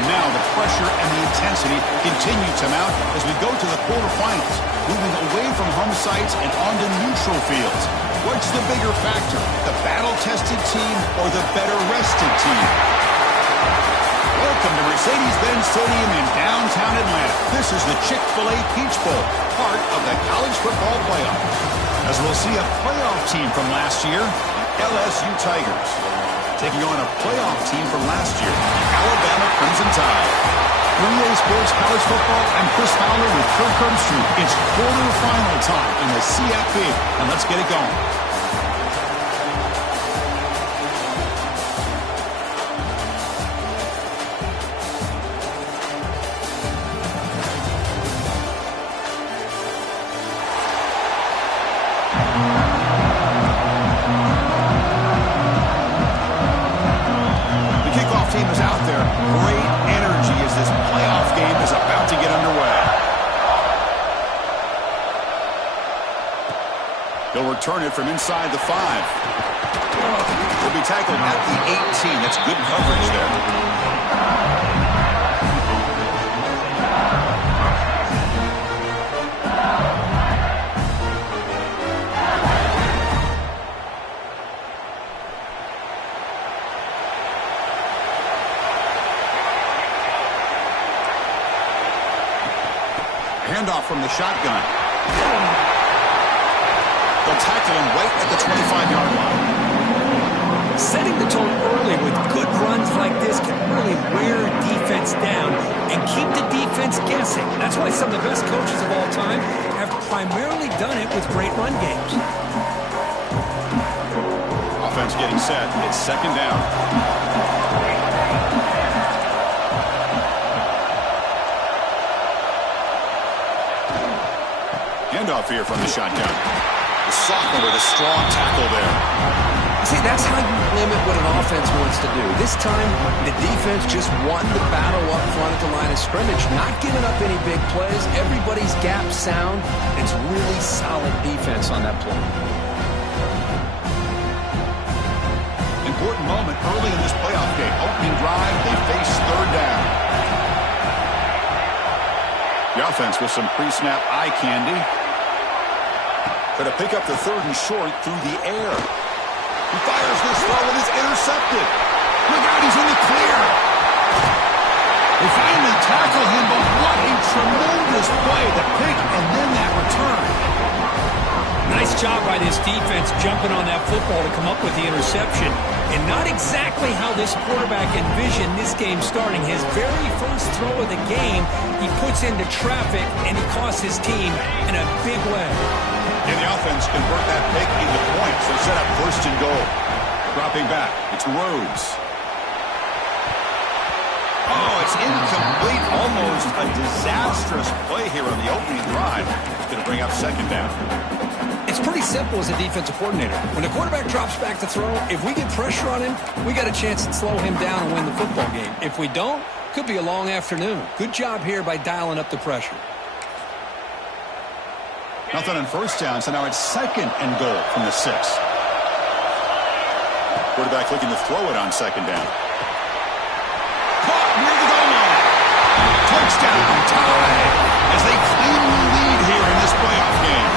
And now the pressure and the intensity continue to mount as we go to the quarterfinals, moving away from home sites and onto neutral fields. What's the bigger factor, the battle-tested team or the better-rested team? Welcome to Mercedes-Benz Stadium in downtown Atlanta. This is the Chick-fil-A Peach Bowl, part of the college football playoff. As we'll see a playoff team from last year, LSU Tigers, taking on a playoff team from last year, Alabama Crimson Tide. 3A Sports College Football, I'm Chris Fowler with Kirk Herbstreit. It's quarterfinal time in the CFP, and let's get it going. Return it from inside the 5. Will be tackled at the 18. That's good coverage there. Handoff from the shotgun. They'll tackle him right at the 25-yard line. Setting the tone early with good runs like this can really wear defense down and keep the defense guessing. That's why some of the best coaches of all time have primarily done it with great run games. Offense getting set. It's second down. Handoff here from the shotgun. The sophomore with a strong tackle there. See, that's how you limit what an offense wants to do. This time, the defense just won the battle up front at the line of scrimmage, not giving up any big plays. Everybody's gap sound. It's really solid defense on that play. Important moment early in this playoff game. Opening drive, they face third down. The offense with some pre-snap eye candy. Going to pick up the third and short through the air. He fires this throw and is intercepted. Look out, he's in the clear. They finally tackle him, but what a tremendous play. The pick and then that return. Nice job by this defense jumping on that football to come up with the interception. And not exactly how this quarterback envisioned this game starting. His very first throw of the game, he puts into traffic, and he costs his team in a big way. And the offense convert that pick into points. They set up first and goal. Dropping back, it's Rhodes. Oh, it's incomplete. Almost a disastrous play here on the opening drive. It's going to bring up second down. It's pretty simple as a defensive coordinator. When the quarterback drops back to throw, if we get pressure on him, we got a chance to slow him down and win the football game. If we don't, could be a long afternoon. Good job here by dialing up the pressure. Nothing on first down, so now it's second and goal from the 6. Quarterback looking to throw it on second down. Caught near the goal line. Touchdown, tie, as they cleanly lead here in this playoff game.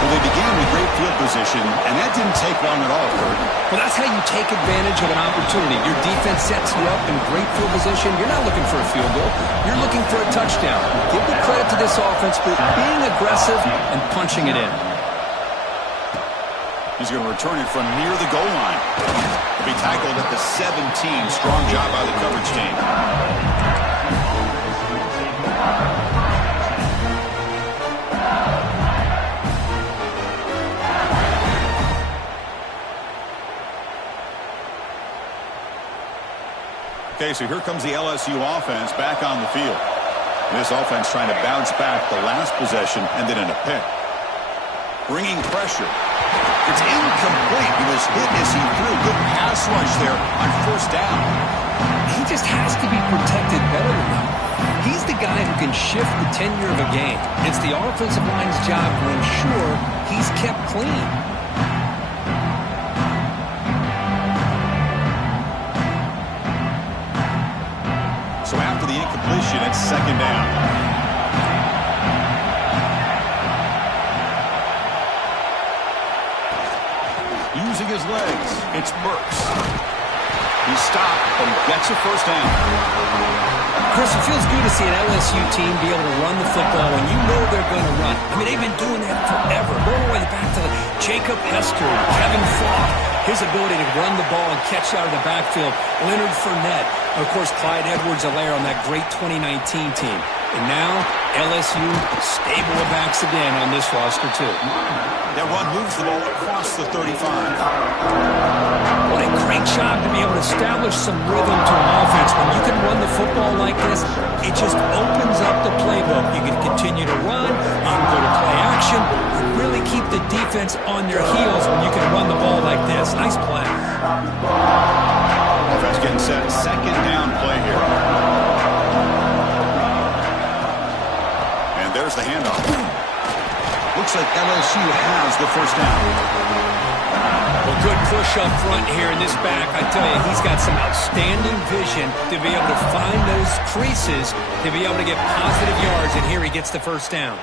Well, they began with great field position, and that didn't take long at all, Kurt. Well, that's how you take advantage of an opportunity. Your defense sets you up in great field position. You're not looking for a field goal. You're looking for a touchdown. Give the credit to this offense for being aggressive and punching it in. He's going to return it from near the goal line. He'll be tackled at the 17. Strong job by the coverage team. Okay, so here comes the LSU offense back on the field. This offense trying to bounce back the last possession, ended in a pick. Bringing pressure. It's incomplete. He was hit as he threw. Good pass rush there on first down. He just has to be protected better than that. He's the guy who can shift the tenure of a game. It's the offensive line's job to ensure he's kept clean. the incompletion. It's second down. Using his legs, it's Burks. He stopped, but he gets a first down. Chris, it feels good to see an LSU team be able to run the football when you know they're going to run. I mean, they've been doing that forever. Going all the way back to Jacob Hester, Kevin Falk. His ability to run the ball and catch out of the backfield. Leonard Fournette. And, of course, Clyde Edwards-Helaire on that great 2019 team. And now, LSU stable of backs again on this roster, too. That run moves the ball across the 35. What a great job to be able to establish some rhythm to an offense. When you can run the football like this, it just opens up the playbook. You can continue to run, you can go to play action, and really keep the defense on their heels when you can run the ball like this. Nice play. Offense getting set. Second down play here. And there's the handoff. Looks like LSU has the first down. Well, good push up front here in this back. I tell you, he's got some outstanding vision to be able to find those creases, to be able to get positive yards, and here he gets the first down.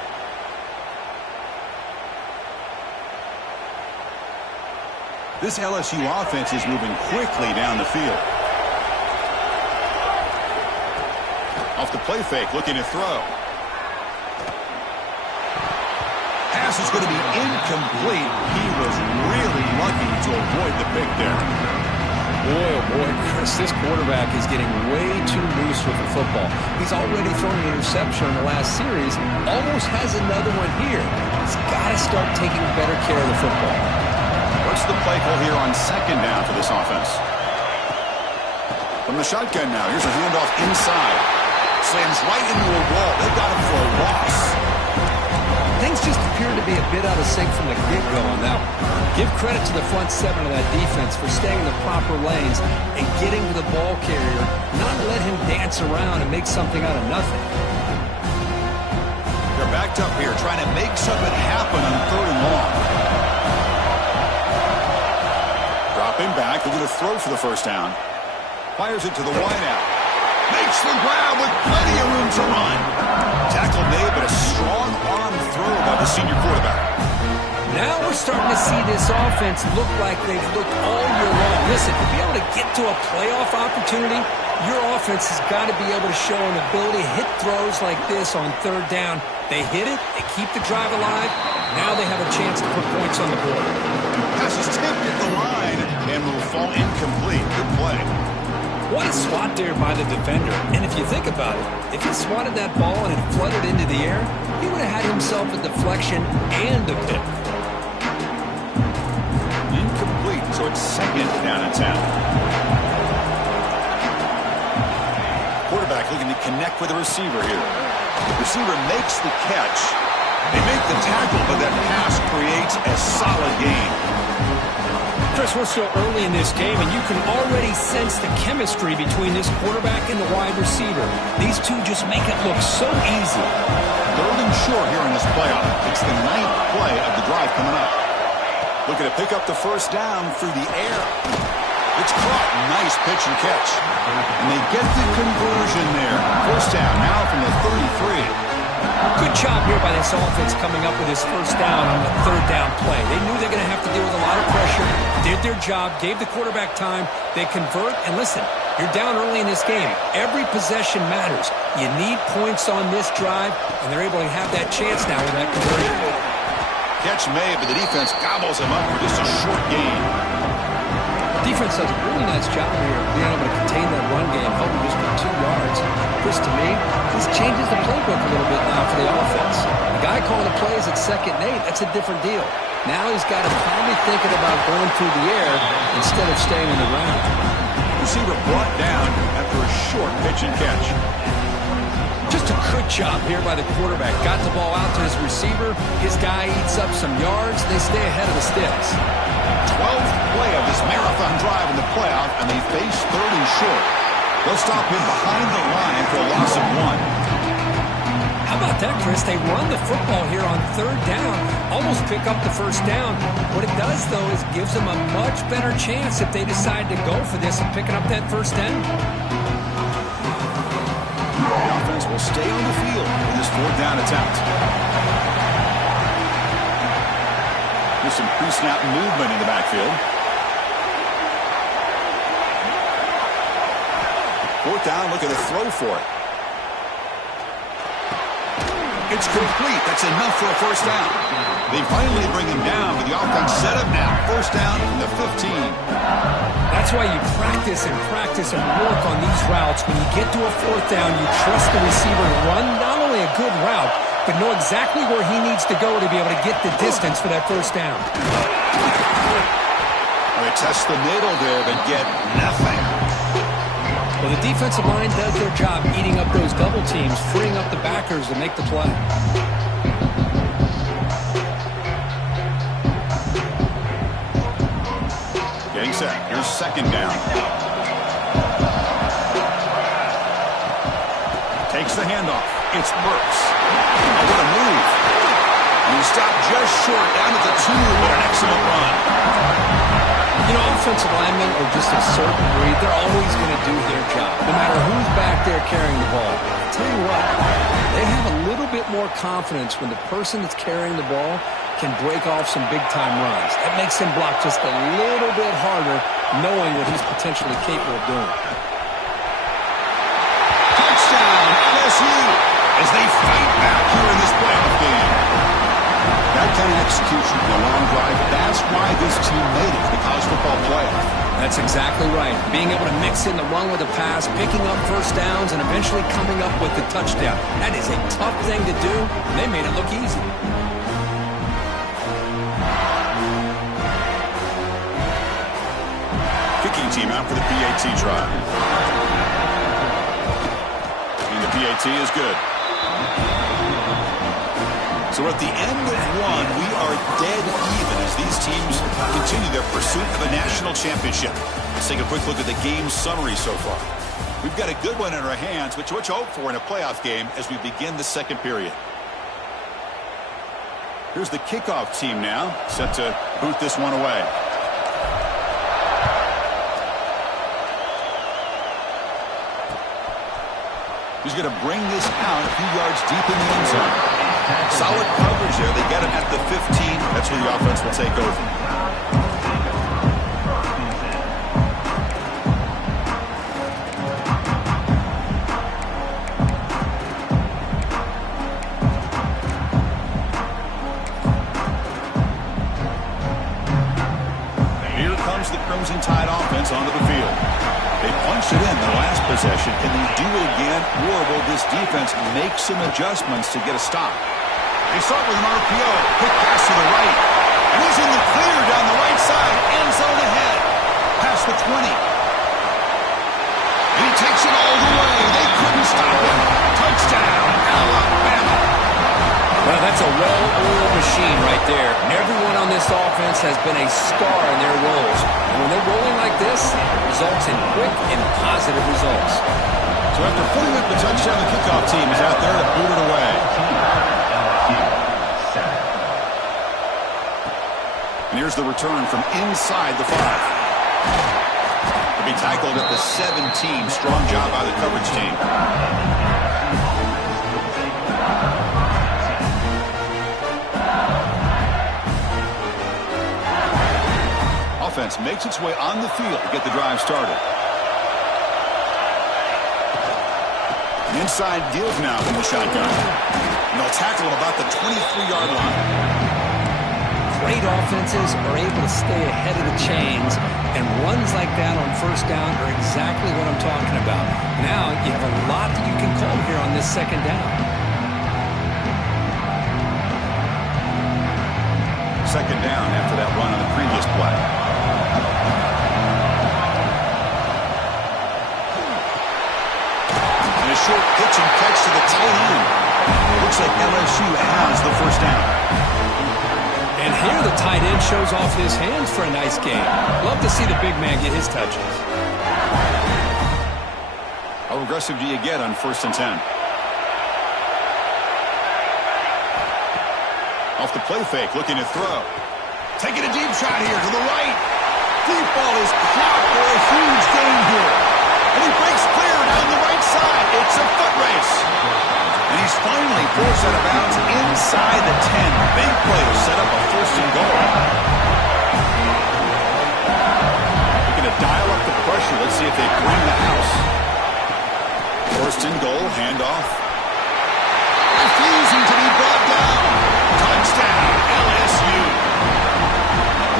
This LSU offense is moving quickly down the field. Off the play fake, looking to throw. Pass is going to be incomplete. He was really lucky to avoid the pick there. Boy, oh boy, Chris, this quarterback is getting way too loose with the football. He's already thrown an interception in the last series. Almost has another one here. He's got to start taking better care of the football. What's the play call here on second down for this offense? From the shotgun now, here's a handoff inside. Slams right into a wall. They've got him for a loss. Things just appear to be a bit out of sync from the get-go on that one. Give credit to the front seven of that defense for staying in the proper lanes and getting to the ball carrier, not let him dance around and make something out of nothing. They're backed up here, trying to make something happen on third and long. Dropping back, they're going to throw for the first down. Fires it to the wideout. Makes the grab with plenty of room to run. Tackle made, but a strong arm throw by the senior quarterback. Now we're starting to see this offense look like they've looked all year long. Listen, to be able to get to a playoff opportunity, your offense has got to be able to show an ability to hit throws like this on third down. They hit it, they keep the drive alive. Now they have a chance to put points on the board. Pass is tipped at the line and will fall incomplete. Good play. What a swat there by the defender. And if you think about it, if he swatted that ball and it flooded into the air, he would have had himself a deflection and a pick. Incomplete, so it's second down and 10. Quarterback looking to connect with the receiver here. Receiver makes the catch. They make the tackle, but that pass creates a solid gain. Chris, we're still early in this game, and you can already sense the chemistry between this quarterback and the wide receiver. These two just make it look so easy. Third and short here in this playoff. It's the 9th play of the drive coming up. Looking to pick up the first down through the air. It's caught. Nice pitch and catch. And they get the conversion there. First down now from the 33. Good job here by this offense coming up with his first down on the third down play. They knew they were going to have to deal with a lot of pressure, did their job, gave the quarterback time, they convert, and listen, you're down early in this game. Every possession matters. You need points on this drive, and they're able to have that chance now with that conversion. Catch made, but the defense gobbles him up for just a short gain. Defense does a really nice job here being able to contain that run game, helping just for 2 yards. Chris, to me, this changes the playbook a little bit now for the offense. The guy calling the plays at 2nd and 8, that's a different deal. Now he's got him probably thinking about going through the air instead of staying on the ground. Receiver brought down after a short pitch and catch. Just a good job here by the quarterback. Got the ball out to his receiver. His guy eats up some yards. They stay ahead of the sticks. 12th play of this marathon drive in the playoff, and they face third and short. They'll stop him behind the line for a loss of 1. How about that, Chris? They run the football here on third down, almost pick up the first down. What it does, though, is gives them a much better chance if they decide to go for this and picking up that first down. The offense will stay on the field with this fourth down attempt. There's some pre-snap movement in the backfield. Fourth down, look at the throw for it. It's complete. That's enough for a first down. They finally bring him down, but the offense set up now. First down from the 15. That's why you practice and work on these routes. When you get to a fourth down, you trust the receiver to run not only a good route, but know exactly where he needs to go to be able to get the distance for that first down. They test the middle there, but get nothing. Well, the defensive line does their job eating up those double teams, freeing up the backers to make the play. Getting set. Here's second down. Takes the handoff. It's Burks. Oh, what a move. And he stopped just short down at the 2. What an excellent run. You know, offensive linemen are just a certain breed. They're always going to do their job, no matter who's back there carrying the ball. I'll tell you what, they have a little bit more confidence when the person that's carrying the ball can break off some big-time runs. That makes him block just a little bit harder, knowing what he's potentially capable of doing. Touchdown, LSU, as they fight back here in this playoff game. That kind of execution in a long drive, that's why this team made it to the college football playoff. That's exactly right. Being able to mix in the run with the pass, picking up first downs, and eventually coming up with the touchdown. That is a tough thing to do, and they made it look easy. Kicking team out for the PAT drive. And the PAT is good. So at the end of one, we are dead even as these teams continue their pursuit of a national championship. Let's take a quick look at the game summary so far. We've got a good one in our hands, which what you hope for in a playoff game as we begin the second period. Here's the kickoff team now, set to boot this one away. He's going to bring this out a few yards deep in the end zone. Solid coverage there. They get him at the 15. That's where the offense will take over. Here comes the Crimson Tide offense onto the field. They punched it in the last possession. Can they do it again, or will this defense make some adjustments to get a stop? They start with an RPO. Quick pass to the right. And he's in the clear down the right side. End zone ahead. Past the 20. And he takes it all the way. They couldn't stop him. Touchdown, Alabama. Well, that's a well-oiled machine right there. And everyone on this offense has been a star in their roles. And when they're rolling like this, it results in quick and positive results. So after putting up the touchdown, the kickoff team is out there to boot it away. And here's the return from inside the 5. To be tackled at the 17. Strong job by the coverage team. Offense makes its way on the field to get the drive started. Inside deals now from the shotgun. And they'll tackle him about the 23-yard line. Great offenses are able to stay ahead of the chains, and runs like that on first down are exactly what I'm talking about. Now you have a lot that you can call here on this second down. Second down after that run on the previous play. And a short pitch and catch to the tight end. Looks like LSU has the first down. And here the tight end shows off his hands for a nice game. Love to see the big man get his touches. How aggressive do you get on 1st and 10? Off the play fake, looking to throw. Taking a deep shot here to the right. Deep ball is caught for a huge gain here. And he breaks clear down the right side. It's a foot race. inside the 10. Big play to set up a first and goal. They're going to dial up the pressure. Let's see if they bring the house. First and goal, handoff. Refusing to be brought down. Touchdown, LSU.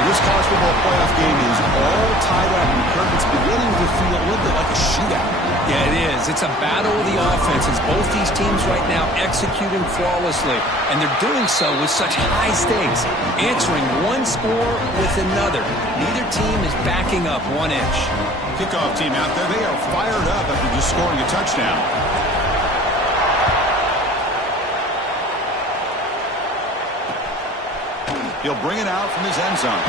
This college football playoff game is all tied up, and Kirk, it's beginning to feel a little bit like a shootout. Yeah, it is. It's a battle of the offenses. Both these teams right now executing flawlessly, and they're doing so with such high stakes, answering one score with another. Neither team is backing up 1 inch. Kickoff team out there, they are fired up after just scoring a touchdown. He'll bring it out from his end zone.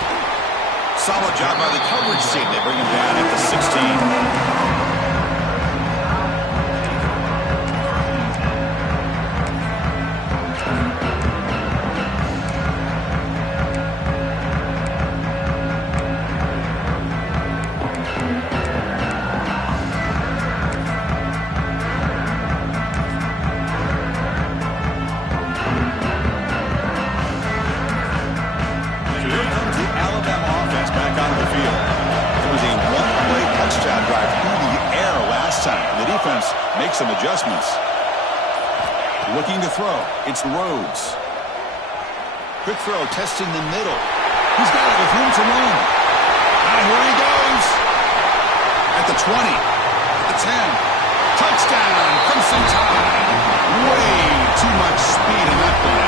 Solid job by the coverage team. They bring him down at the 16. Make some adjustments. Looking to throw. It's Rhodes. Quick throw, testing the middle. He's got it with room to run. And here he goes. At the 20. At the 10. Touchdown. Crimson Tide. Way too much speed in that play.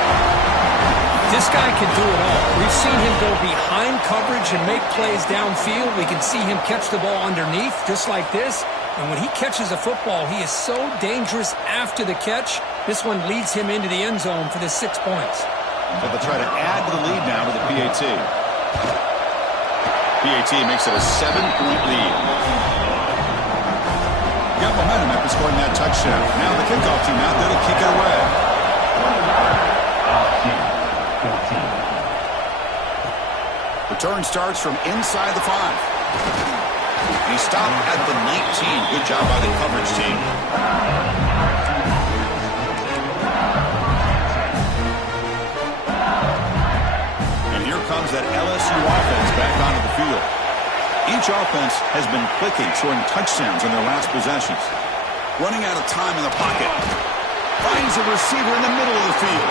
This guy can do it all. We've seen him go behind coverage and make plays downfield. We can see him catch the ball underneath, just like this. And when he catches a football, he is so dangerous after the catch. This one leads him into the end zone for the 6 points. So they'll try to add to the lead now with the PAT. PAT makes it a 7-point lead. Got momentum after scoring that touchdown. Now the kickoff team out there to kick it away. Return starts from inside the 5. He stopped at the 19. Good job by the coverage team. And here comes that LSU offense back onto the field. Each offense has been clicking, scoring touchdowns in their last possessions. Running out of time in the pocket. Finds a receiver in the middle of the field.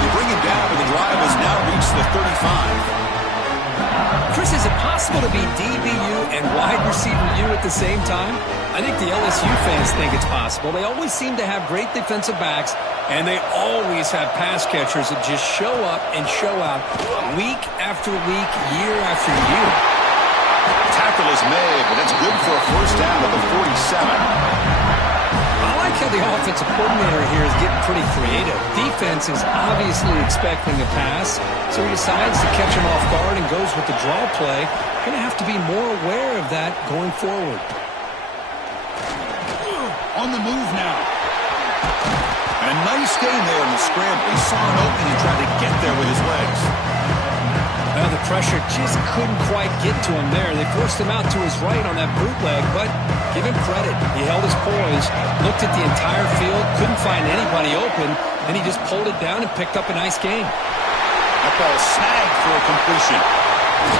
They bring him down, but the drive has now reached the 35. Chris, is it possible to be DBU and wide receiver U at the same time? I think the LSU fans think it's possible. They always seem to have great defensive backs, and they always have pass catchers that just show up and show out week after week, year after year. Tackle is made, but that's good for a first down at the 47. I like how the offensive coordinator here is getting pretty creative. Defense is obviously expecting a pass, so he decides to catch him off guard and goes with the draw play. Going to have to be more aware of that going forward. On the move now. And a nice gain there in the scramble. He saw an opening and tried to get there with his legs. Well, the pressure just couldn't quite get to him there. They forced him out to his right on that bootleg, but give him credit. He held his poise, looked at the entire field, couldn't find anybody open, then he just pulled it down and picked up a nice gain. That ball snagged for a completion.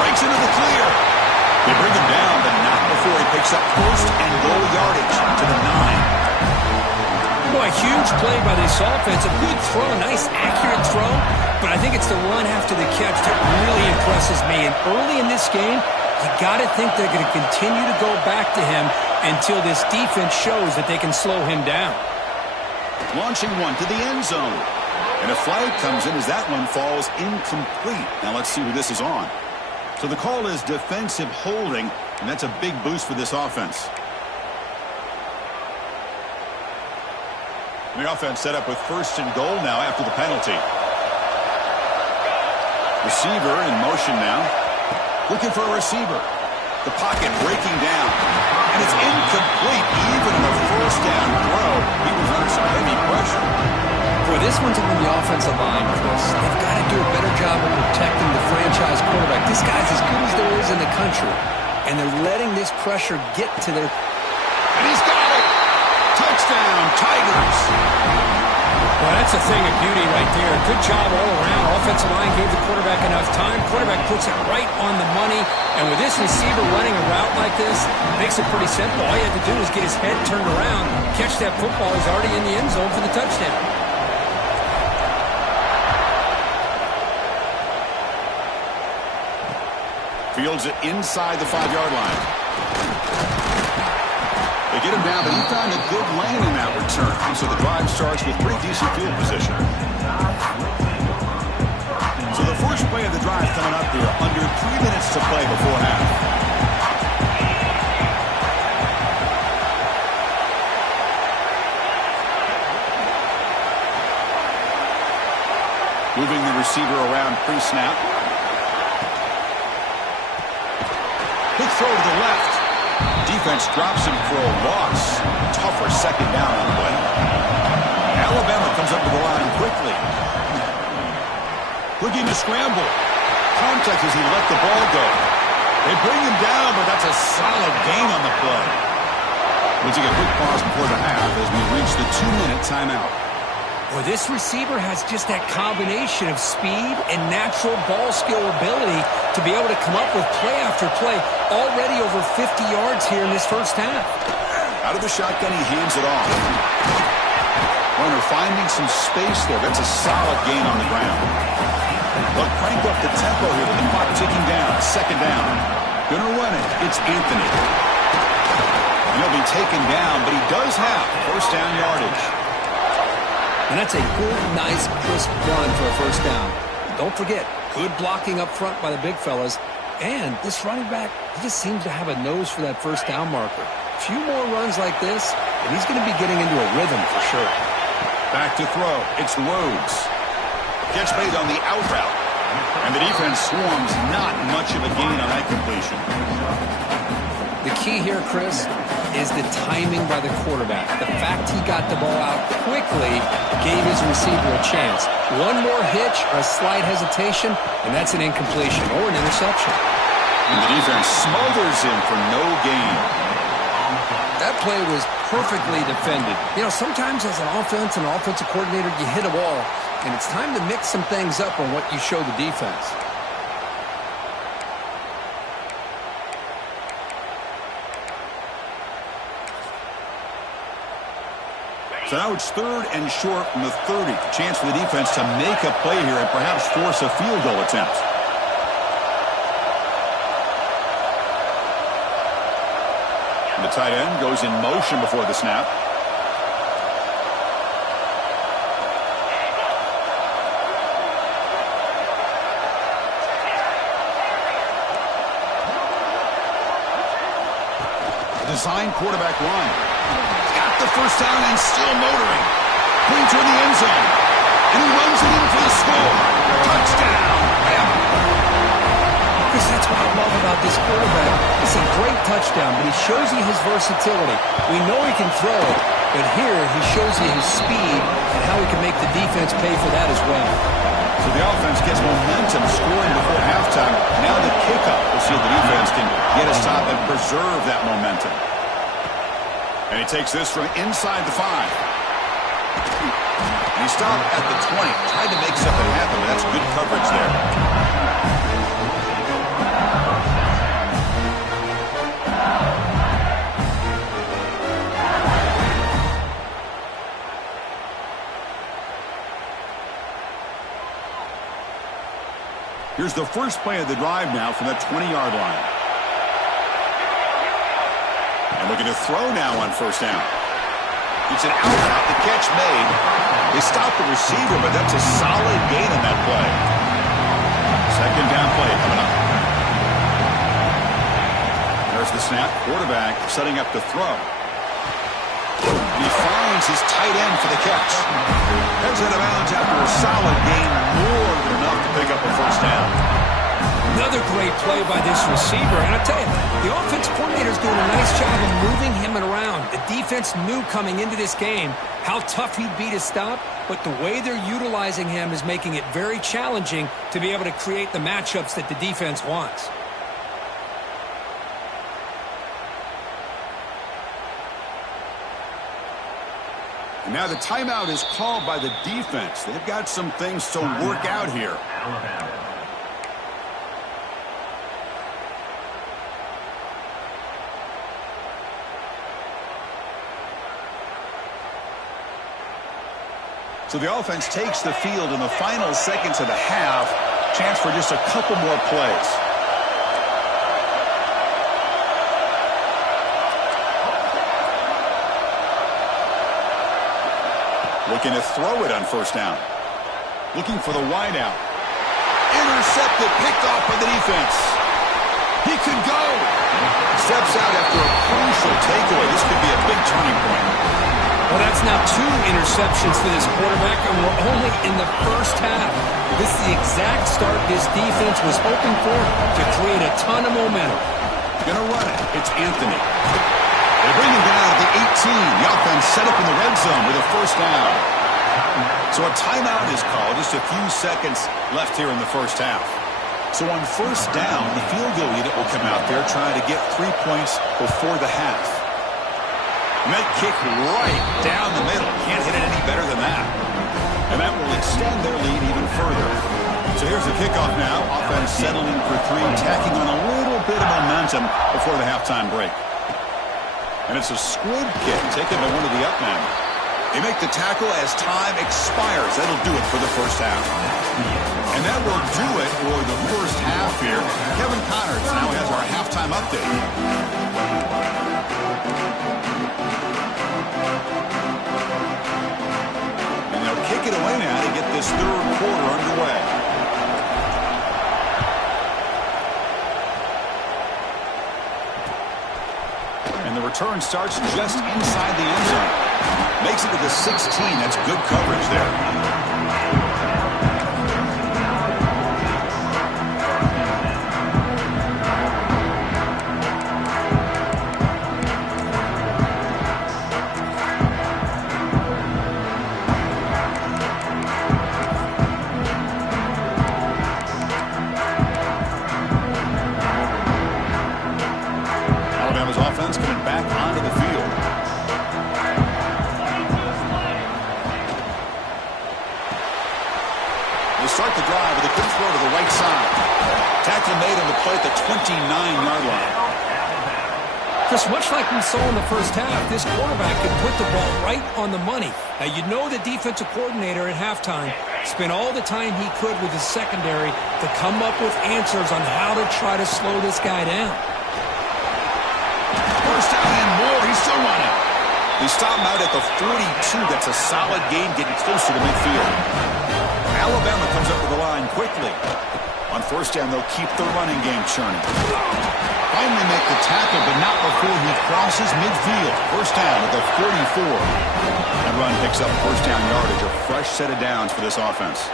Breaks into the clear. They bring him down, but not before he picks up first and goal yardage to the 9. Boy, huge play by this offense. A good throw, a nice accurate throw, but I think it's the run after the catch that really impresses me. And early in this game, you got to think they're going to continue to go back to him until this defense shows that they can slow him down. Launching one to the end zone. And a flag comes in as that one falls incomplete. Now let's see who this is on. So the call is defensive holding, and that's a big boost for this offense. The offense set up with first and goal now after the penalty. Receiver in motion now. Looking for a receiver. The pocket breaking down. And it's incomplete even on a first down throw. He was under some heavy pressure. Boy, this one's on the offensive line, Chris. They've got to do a better job of protecting the franchise quarterback. This guy's as good as there is in the country. And they're letting this pressure get to their... And he's got it! Touchdown, Tigers! Well, that's a thing of beauty right there. Good job all around. Offensive line gave the quarterback enough time. Quarterback puts it right on the money. And with this receiver running a route like this, makes it pretty simple. All you have to do is get his head turned around, catch that football. He's already in the end zone for the touchdown. Fields it inside the 5-yard line. They get him down, but he found a good lane in that return. So the drive starts with pretty decent field position. So the first play of the drive coming up here, under 3 minutes to play before half. Moving the receiver around pre-snap. Quick throw to the left. Defense drops him for a loss. Tougher second down on the play. Alabama comes up to the line quickly. Looking to scramble. Contact as he let the ball go. They bring him down, but that's a solid gain on the play. We'll take a quick pause before the half as we reach the 2-minute timeout. Well, this receiver has just that combination of speed and natural ball skill ability to be able to come up with play after play. Already over 50 yards here in this first half. Out of the shotgun, he hands it off. Runner finding some space there. That's a solid gain on the ground. But crank up the tempo here with the clock ticking down. Second down. Gonna run it. It's Anthony. He'll be taken down, but he does have first down yardage. And that's a good, nice, crisp run for a first down. Don't forget, good blocking up front by the big fellas. And this running back, he just seems to have a nose for that first down marker. A few more runs like this, and he's going to be getting into a rhythm for sure. Back to throw. It's Rhodes. Catch made on the out route. And the defense swarms, not much of a gain on that completion. The key here, Chris, is the timing by the quarterback. The fact he got the ball out quickly gave his receiver a chance. One more hitch or a slight hesitation, and that's an incompletion or an interception. And the defense smothers him for no gain. That play was perfectly defended. You know, sometimes as an offense and an offensive coordinator, you hit a wall, and it's time to mix some things up on what you show the defense. So now it's 3rd and short from the 30. Chance for the defense to make a play here and perhaps force a field goal attempt. And the tight end goes in motion before the snap. A designed quarterback run. The first down and still motoring. Putting toward the end zone. And he runs it in for the score. Touchdown. Bama. Chris, that's what I love about this quarterback. It's a great touchdown, but he shows you his versatility. We know he can throw it, but here he shows you his speed and how he can make the defense pay for that as well. So the offense gets momentum scoring before halftime. Now the kickoff. We'll see if the defense can get a stop and preserve that momentum. And he takes this from inside the 5. And he stopped at the 20. Tried to make something happen, but that's good coverage there. Here's the first play of the drive now from the 20-yard line. And looking to throw now on first down. It's an out route. The catch made. They stopped the receiver, but that's a solid gain on that play. Second down play coming up. There's the snap. Quarterback setting up to throw. And he finds his tight end for the catch. Heads out of bounds after a solid gain, more than enough to pick up a first down. Another great play by this receiver. And I tell you, the offense coordinator's doing a nice job of moving him around. The defense knew coming into this game how tough he'd be to stop, but the way they're utilizing him is making it very challenging to be able to create the matchups that the defense wants. And now the timeout is called by the defense. They've got some things to work out here. So the offense takes the field in the final seconds of the half. Chance for just a couple more plays. Looking to throw it on first down. Looking for the wideout. Intercepted, picked off by the defense. He could go. Steps out after a crucial takeaway. This could be a big turning point. Well, that's now 2 interceptions for this quarterback, and we're only in the first half. This is the exact start this defense was hoping for to create a ton of momentum. Gonna run it. It's Anthony. They bring him down at the 18. The offense set up in the red zone with a first down. So a timeout is called. Just a few seconds left here in the first half. So on first down, the field goal unit will come out there trying to get 3 points before the half. And that kick right down the middle. Can't hit it any better than that. And that will extend their lead even further. So here's the kickoff now. Offense settling for 3, tacking on a little bit of momentum before the halftime break. And it's a squib kick taken by one of the up men. They make the tackle as time expires. That'll do it for the first half. And that will do it for the first half here. Kevin Connors now has our halftime update. Kick it away now to get this third quarter underway. And the return starts just inside the end zone. Makes it to the 16. That's good coverage there. Start the drive with a good throw to the right side. Tackle made on the play at the 29-yard line. Just much like we saw in the first half, this quarterback could put the ball right on the money. Now, you know the defensive coordinator at halftime spent all the time he could with his secondary to come up with answers on how to try to slow this guy down. First down and more. He's still running. They stop him out at the 42. That's a solid gain getting closer to midfield. Alabama comes up with the line quickly. On first down, they'll keep the running game churning. Finally make the tackle, but not before he crosses midfield. First down at the 44. That run picks up first down yardage, a fresh set of downs for this offense.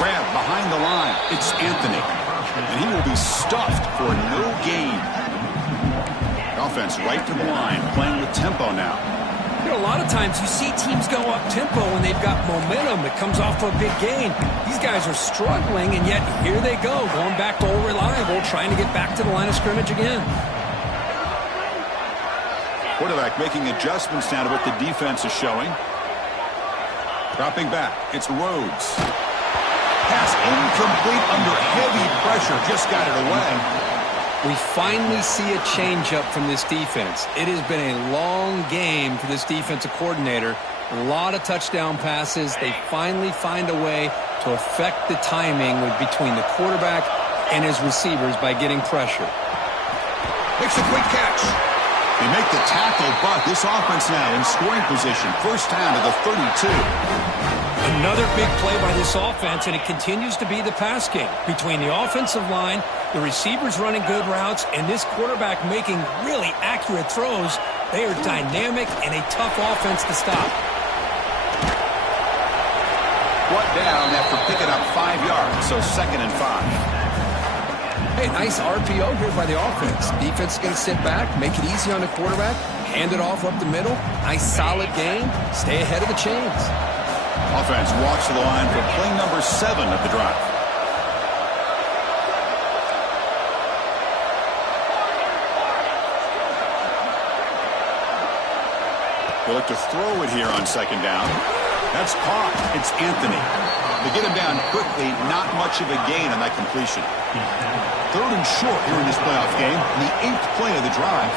Grab behind the line. It's Anthony. And he will be stuffed for no gain. Offense right to the line, playing with tempo now. You know, a lot of times you see teams go up-tempo when they've got momentum that comes off for a big gain. These guys are struggling, and yet here they go, going back to old reliable, trying to get back to the line of scrimmage again. Quarterback making adjustments now to what the defense is showing. Dropping back, it's Rhodes. Pass incomplete under heavy pressure, just got it away. We finally see a change-up from this defense. It has been a long game for this defensive coordinator. A lot of touchdown passes. They finally find a way to affect the timing between the quarterback and his receivers by getting pressure. Makes a quick catch. They make the tackle, but this offense now in scoring position. First down to the 32. Another big play by this offense, and it continues to be the pass game. Between the offensive line, the receivers running good routes, and this quarterback making really accurate throws, they are dynamic and a tough offense to stop. Brought down after picking up 5 yards, so 2nd and 5. Hey, nice RPO here by the offense. Defense is going to sit back, make it easy on the quarterback, hand it off up the middle. Nice solid game. Stay ahead of the chains. Offense walks to the line for play number 7 of the drive. He'll look to throw it here on second down. That's caught. It's Anthony. They get him down quickly, not much of a gain on that completion. 3rd and short here in this playoff game, the 8th play of the drive.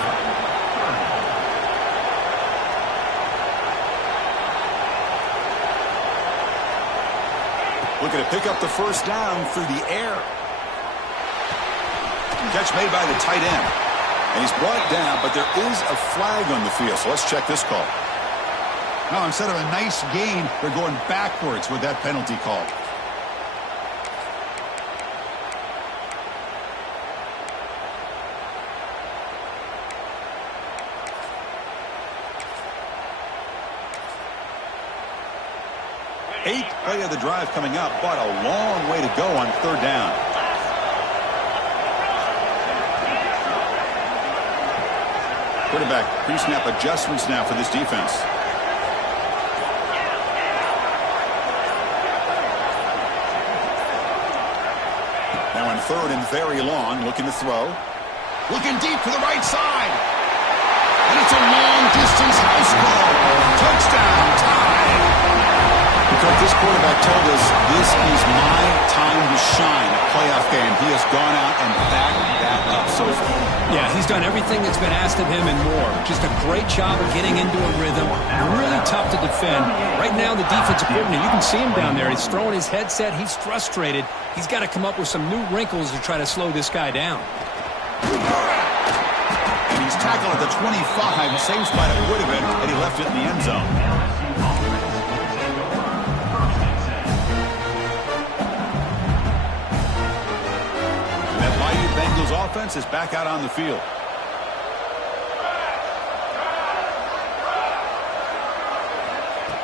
Looking to pick up the first down through the air. Catch made by the tight end. And he's brought down, but there is a flag on the field, so let's check this call. Now, instead of a nice gain, they're going backwards with that penalty call. Eighth play of the drive coming up, but a long way to go on 3rd down. Quarterback pre-snap adjustments now for this defense. Now on 3rd and very long, looking to throw. Looking deep to the right side. And it's a long-distance house ball. Touchdown, tie. Because this quarterback told us this is my time to shine, a playoff game. He has gone out and backed that up so far. Yeah, he's done everything that's been asked of him and more. Just a great job of getting into a rhythm. Really tough to defend. Right now, the defensive coordinator, you can see him down there. He's throwing his headset. He's frustrated. He's got to come up with some new wrinkles to try to slow this guy down. And he's tackled at the 25. Same spot it would have been, and he left it in the end zone. Bengals offense is back out on the field.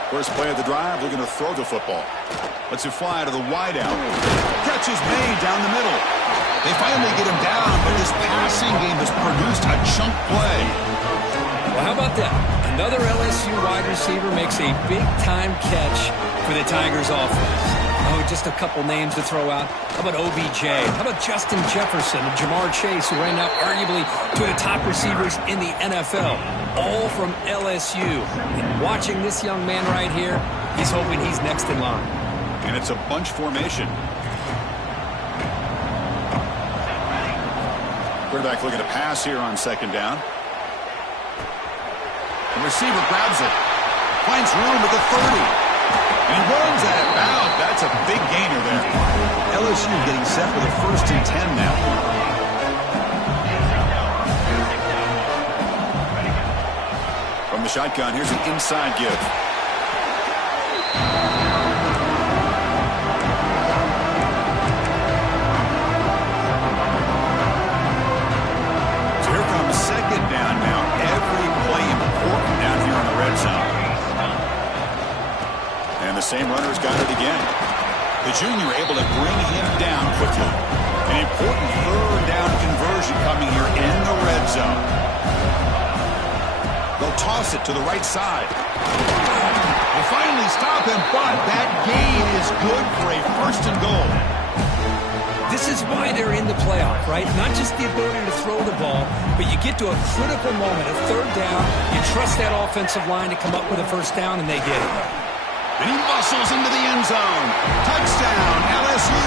First play of the drive, looking to throw the football. Lets it fly to the wideout. Catch is made down the middle. They finally get him down, but this passing game has produced a chunk play. Well, how about that? Another LSU wide receiver makes a big-time catch for the Tigers offense. Oh, just a couple names to throw out. How about OBJ? How about Justin Jefferson and Jamar Chase, who right now arguably two of the top receivers in the NFL, all from LSU. And watching this young man right here, he's hoping he's next in line. And it's a bunch formation. Quarterback looking to pass here on second down. The receiver grabs it. Finds room at the 30. And he runs that out. That's a big gainer there. LSU getting set for the 1st and 10 now. From the shotgun, here's an inside give. So here comes second down now. Every play important down here in the red zone. And the same runner's got it again. The junior able to bring him down quickly. An important 3rd down conversion coming here in the red zone. They'll toss it to the right side. They finally stop him, but that gain is good for a 1st and goal. This is why they're in the playoff, right? Not just the ability to throw the ball, but you get to a critical moment, a 3rd down. You trust that offensive line to come up with a 1st down, and they get it. And he muscles into the end zone. Touchdown, LSU.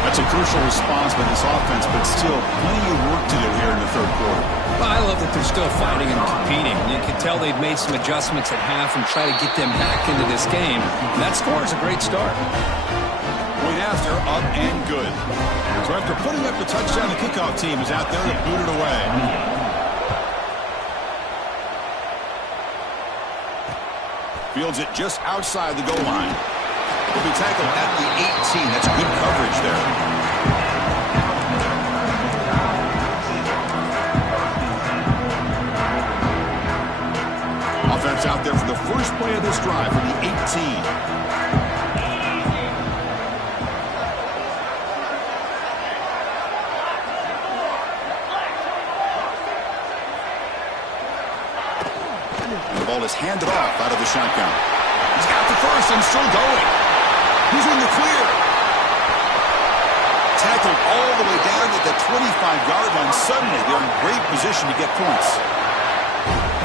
That's a crucial response by this offense, but still plenty of work to do here in the 3rd quarter. Well, I love that they're still fighting and competing. You can tell they've made some adjustments at half and try to get them back into this game. And that score is a great start. Point after, up and good. So after putting up the touchdown, the kickoff team is out there to boot it away. Fields it just outside the goal line. Will be tackled at the 18. That's good coverage there. Offense out there for the first play of this drive from the 18. The ball is handed off out of the shotgun. He's got the first and still going. He's in the clear. Tackled all the way down at the 25-yard line. Suddenly, they're in great position to get points.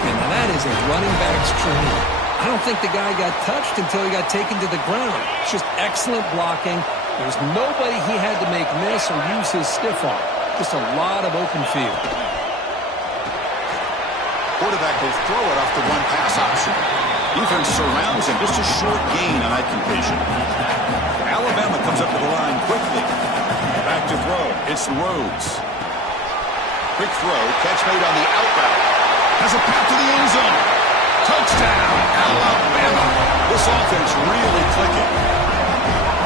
And that is is a running back's dream. I don't think the guy got touched until he got taken to the ground. It's just excellent blocking. There's nobody he had to make miss or use his stiff arm. Just a lot of open field. Quarterback will throw it off the one-pass option. Defense surrounds him. Just a short gain on that completion. Alabama comes up to the line quickly. Back to throw. It's Rhodes. Quick throw. Catch made on the out route. Has a path to the end zone. Touchdown, Alabama. This offense really clicking.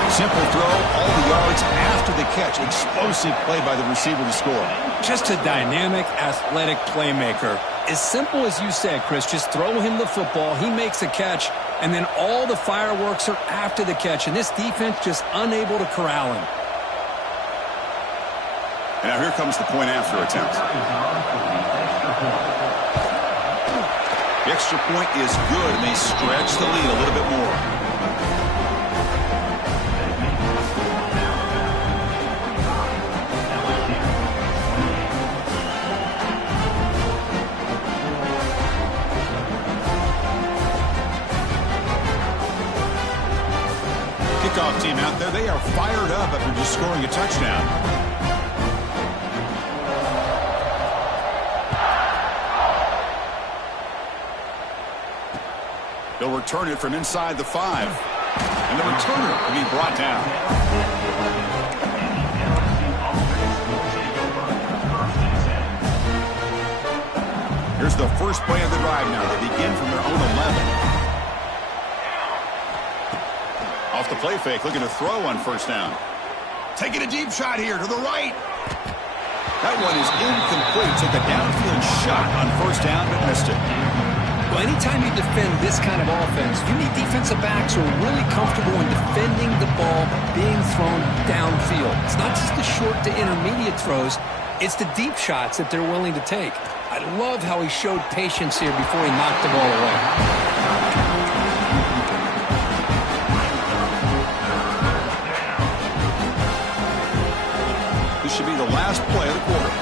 Simple throw, all the yards after the catch. Explosive play by the receiver to score. Just a dynamic, athletic playmaker. As simple as you said, Chris, just throw him the football, he makes a catch, and then all the fireworks are after the catch, and this defense just unable to corral him. And now here comes the point after attempt. The extra point is good, and they stretch the lead a little bit more. Kickoff team out there, they are fired up after just scoring a touchdown. They'll return it from inside the 5. And the returner will be brought down. Here's the first play of the drive now. They begin from their own 11. Off the play fake, looking to throw on first down. Taking a deep shot here to the right. That one is incomplete. Took a downfield shot on first down, but missed it. Well, anytime you defend this kind of offense, you need defensive backs who are really comfortable in defending the ball being thrown downfield. It's not just the short to intermediate throws, it's the deep shots that they're willing to take. I love how he showed patience here before he knocked the ball away. This should be the last play of the quarter.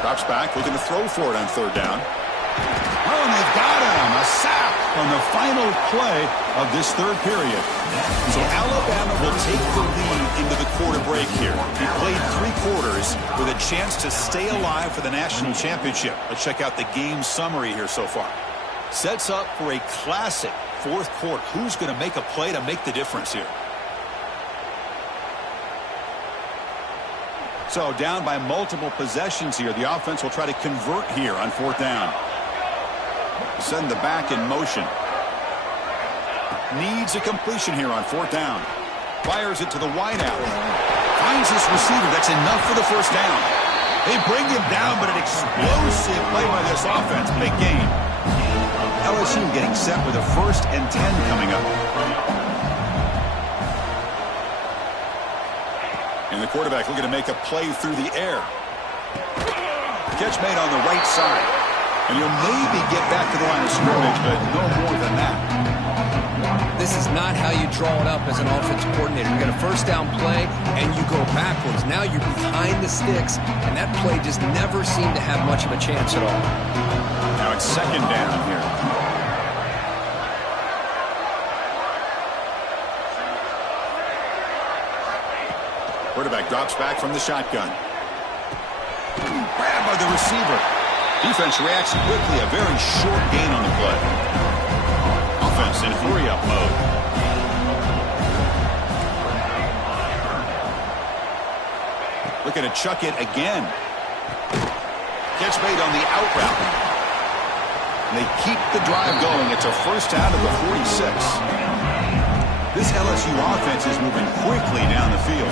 Drops back, looking to throw for it on third down. Oh, and they've got him. A sack on the final play of this third period. So Alabama will take the lead into the quarter break here. He played 3 quarters with a chance to stay alive for the national championship. Let's check out the game summary here so far. Sets up for a classic fourth quarter. Who's going to make a play to make the difference here? So down by multiple possessions here. The offense will try to convert here on fourth down. Send the back in motion. Needs a completion here on fourth down. Fires it to the wideout. Finds his receiver. That's enough for the first down. They bring him down, but an explosive play by this offense. Big gain. LSU getting set with a 1st and 10 coming up. And the quarterback looking to make a play through the air. Catch made on the right side. And you'll maybe get back to the line of scrimmage, but no more than that. This is not how you draw it up as an offensive coordinator. You got a first down play, and you go backwards. Now you're behind the sticks, and that play just never seemed to have much of a chance at all. Now it's second down here. Quarterback drops back from the shotgun. Grabbed by the receiver. Defense reacts quickly. A very short gain on the play. Offense in hurry-up mode. Looking to chuck it again. Catch made on the out route. And they keep the drive going. It's a first down to the 46. This LSU offense is moving quickly down the field.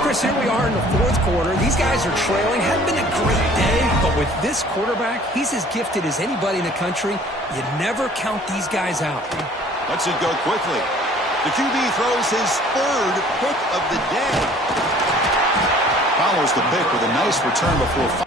Chris, here we are in the fourth quarter. These guys are trailing. Hadn't been a great day, but with this quarterback, he's as gifted as anybody in the country. You never count these guys out. Lets it go quickly. The QB throws his 3rd pick of the day. Follows the pick with a nice return before